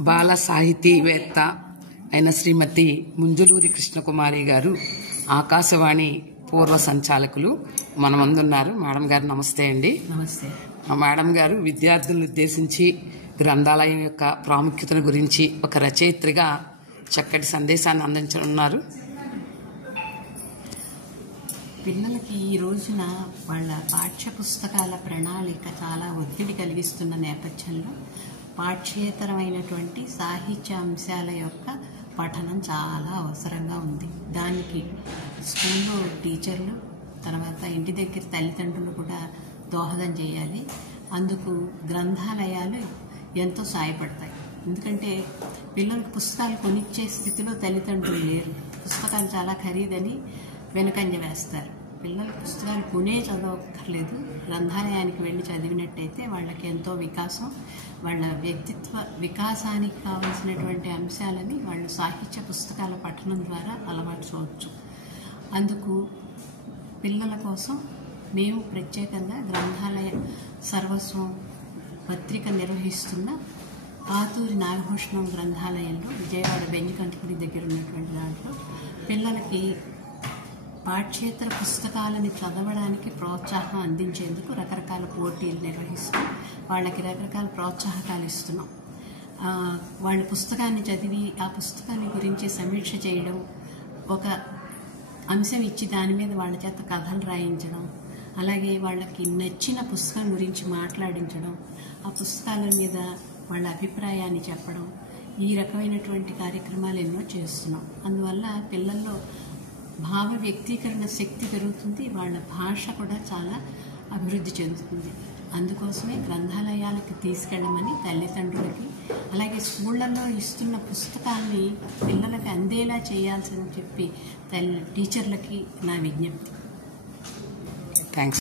బాల సాహితీవేత్త అయిన శ్రీమతి ముంజులూరి కృష్ణకుమారి గారు ఆకాశవాణి పూర్వ సంచాలకులు మన ముందున్నారు. మేడం గారు నమస్తే అండి. నమస్తే. మేడం గారు విద్యార్థులను ఉద్దేశించి గ్రంథాలయం యొక్క ప్రాముఖ్యతను గురించి ఒక రచయిత్రిగా చక్కటి సందేశాన్ని అందించనున్నారు. పిల్లలకి ఈ రోజున వాళ్ళ పాఠ్య పుస్తకాల ప్రణాళిక చాలా ఒత్తిడి కలిగిస్తున్న నేపథ్యంలో పాఠ్యేతరమైనటువంటి సాహిత్య అంశాల యొక్క పఠనం చాలా అవసరంగా ఉంది. దానికి స్కూల్లో టీచర్లు, తర్వాత ఇంటి దగ్గర తల్లిదండ్రులు కూడా దోహదం చేయాలి. అందుకు గ్రంథాలయాలు ఎంతో సాయపడతాయి. ఎందుకంటే పిల్లలకు పుస్తకాలు కొనిచ్చే స్థితిలో తల్లిదండ్రులు లేరు. పుస్తకాలు చాలా ఖరీదని వెనుకంజ వేస్తారు. పిల్లలు పుస్తకాలు కొనే చదవక్కర్లేదు, గ్రంథాలయానికి వెళ్ళి చదివినట్టయితే వాళ్ళకి ఎంతో వికాసం, వాళ్ళ వ్యక్తిత్వ వికాసానికి కావలసినటువంటి అంశాలని వాళ్ళు సాహిత్య పుస్తకాల పఠనం ద్వారా అలవర్చుకోవచ్చు. అందుకు పిల్లల కోసం మేము ప్రత్యేకంగా గ్రంథాలయ సర్వస్వం పత్రిక నిర్వహిస్తున్న ఆతూరి నాగభూషణం గ్రంథాలయంలో విజయవాడ బెంజికంటిపూడి దగ్గర ఉన్నటువంటి దాంట్లో పిల్లలకి పాఠ్యేతర పుస్తకాలని చదవడానికి ప్రోత్సాహం అందించేందుకు రకరకాల పోటీలు నిర్వహిస్తూ వాళ్ళకి రకరకాల ప్రోత్సాహకాలు ఇస్తున్నాం. వాళ్ళ పుస్తకాన్ని చదివి ఆ పుస్తకాన్ని గురించి సమీక్ష చేయడం, ఒక అంశం ఇచ్చి దాని మీద వాళ్ళ చేత కథలు రాయించడం, అలాగే వాళ్ళకి నచ్చిన పుస్తకం గురించి మాట్లాడించడం, ఆ పుస్తకాల మీద వాళ్ళ అభిప్రాయాన్ని చెప్పడం, ఈ రకమైనటువంటి కార్యక్రమాలు ఎన్నో చేస్తున్నాం. అందువల్ల పిల్లల్లో భావ వ్యక్తీకరణ శక్తి పెరుగుతుంది, వాళ్ళ భాష కూడా చాలా అభివృద్ధి చెందుతుంది. అందుకోసమే గ్రంథాలయాలకు తీసుకెళ్ళమని తల్లిదండ్రులకి, అలాగే స్కూళ్లలో ఇస్తున్న పుస్తకాన్ని పిల్లలకి అందేలా చేయాల్సిందని చెప్పి టీచర్లకి నా విజ్ఞప్తి.